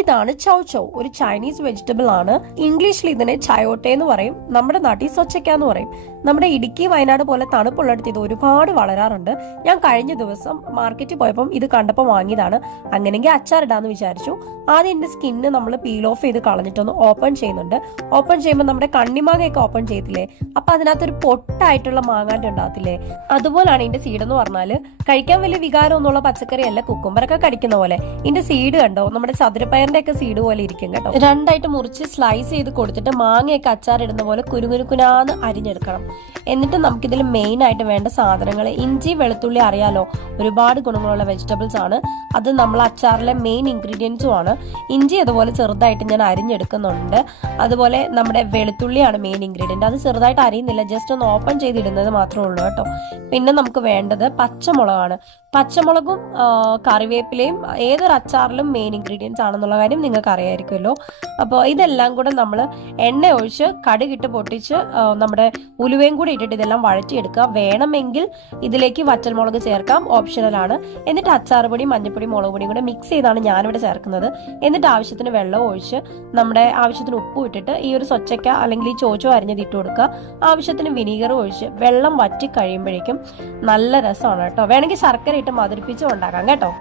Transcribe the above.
ഇതാണ് ചൗ ചൗ, ഒരു Chinese vegetable ആണ്. ഇംഗ്ലീഷിൽ ഇതിനെ ചയോട്ടെ എന്ന് പറയും, നമ്മുടെ നാട്ടിൽ സൊച്ചക്ക എന്ന് പറയും. നമ്മുടെ ഇടുക്കി വയനാട് പോലെ തണുപ്പുള്ളിടത്ത് ഇത് ഒരുപാട് വളരാറുണ്ട്. ഞാൻ കഴിഞ്ഞ ദിവസം മാർക്കറ്റിൽ പോയപ്പം ഇത് കണ്ടപ്പോൾ വാങ്ങിയതാണ്. അങ്ങനെയെങ്കിൽ അച്ചാറിടാന്ന് വിചാരിച്ചു. ആദ്യം എന്റെ സ്കിന്ന് നമ്മൾ പീൽ ഓഫ് ചെയ്ത് കളഞ്ഞിട്ടൊന്ന് ഓപ്പൺ ചെയ്യുന്നുണ്ട്. ഓപ്പൺ ചെയ്യുമ്പോൾ നമ്മുടെ കണ്ണിമാങ്ങയൊക്കെ ഓപ്പൺ ചെയ്തില്ലേ, അപ്പൊ അതിനകത്തൊരു പൊട്ടായിട്ടുള്ള മാങ്ങാൻ്റെ ഉണ്ടാകത്തില്ലേ, അതുപോലാണ് ഇതിന്റെ സീഡ് എന്ന് പറഞ്ഞാല്. കഴിക്കാൻ വലിയ വികാരം ഒന്നുള്ള പച്ചക്കറി അല്ല, കുക്കുംബറൊക്കെ കടിക്കുന്ന പോലെ. ഇതിന്റെ സീഡ് കണ്ടോ, നമ്മുടെ ചതുരപ്പയറിന്റെ ഒക്കെ സീഡ് പോലെ ഇരിക്കും കേട്ടോ. രണ്ടായിട്ട് മുറിച്ച് സ്ലൈസ് ചെയ്ത് കൊടുത്തിട്ട് മാങ്ങയൊക്കെ അച്ചാറിടുന്ന പോലെ കുരുകുരുക്കുനാന്ന് അരിഞ്ഞെടുക്കണം. എന്നിട്ട് നമുക്കിതിൽ മെയിൻ ആയിട്ട് വേണ്ട സാധനങ്ങൾ ഇഞ്ചി വെളുത്തുള്ളി അറിയാലോ, ഒരുപാട് ഗുണങ്ങളുള്ള വെജിറ്റബിൾസ് ആണ്. അത് നമ്മൾ അച്ചാറിലെ മെയിൻ ഇൻഗ്രീഡിയൻസും ആണ്. ഇഞ്ചി അതുപോലെ ചെറുതായിട്ട് ഞാൻ അരിഞ്ഞെടുക്കുന്നുണ്ട്. അതുപോലെ നമ്മുടെ വെളുത്തുള്ളിയാണ് മെയിൻ ഇൻഗ്രീഡിയൻറ്റ്. അത് ചെറുതായിട്ട് അരിയുന്നില്ല, ജസ്റ്റ് ഒന്ന് ഓപ്പൺ ചെയ്തിടുന്നത് മാത്രമേ ഉള്ളൂ കേട്ടോ. പിന്നെ നമുക്ക് വേണ്ടത് പച്ചമുളകാണ്. പച്ചമുളകും കറിവേപ്പിലയും ഏതൊരു അച്ചാറിലും മെയിൻ ഇൻഗ്രീഡിയൻസ് ആണെന്നുള്ള കാര്യം നിങ്ങൾക്ക് അറിയായിരിക്കുമല്ലോ. അപ്പോൾ ഇതെല്ലാം കൂടെ നമ്മൾ എണ്ണ ഒഴിച്ച് കടുകിട്ട് പൊട്ടിച്ച് നമ്മുടെ ഉലുവയും കൂടി ഇട്ടിട്ട് ഇതെല്ലാം വഴറ്റിയെടുക്കുക. വേണമെങ്കിൽ ഇതിലേക്ക് വറ്റൽമുളക് ചേർക്കാം, ഓപ്ഷണലാണ്. എന്നിട്ട് അച്ചാർ പൊടി, മഞ്ഞൾപ്പൊടി, മുളക് പൊടിയും കൂടെ മിക്സ് ചെയ്താണ് ഞാനിവിടെ ചേർക്കുന്നത്. എന്നിട്ട് ആവശ്യത്തിന് വെള്ളം ഒഴിച്ച് നമ്മുടെ ആവശ്യത്തിന് ഉപ്പ് ഇട്ടിട്ട് ഈ ഒരു സൊച്ചക്ക അല്ലെങ്കിൽ ഈ ചോച്ചോ അരിഞ്ഞത് ഇട്ട് കൊടുക്കുക. ആവശ്യത്തിന് വിനീഗർ ഒഴിച്ച് വെള്ളം വറ്റി കഴിയുമ്പോഴേക്കും നല്ല രസമാണ് കേട്ടോ. വേണമെങ്കിൽ ശർക്കര ഇട്ട് മധുരിപ്പിച്ചും ഉണ്ടാക്കാം കേട്ടോ.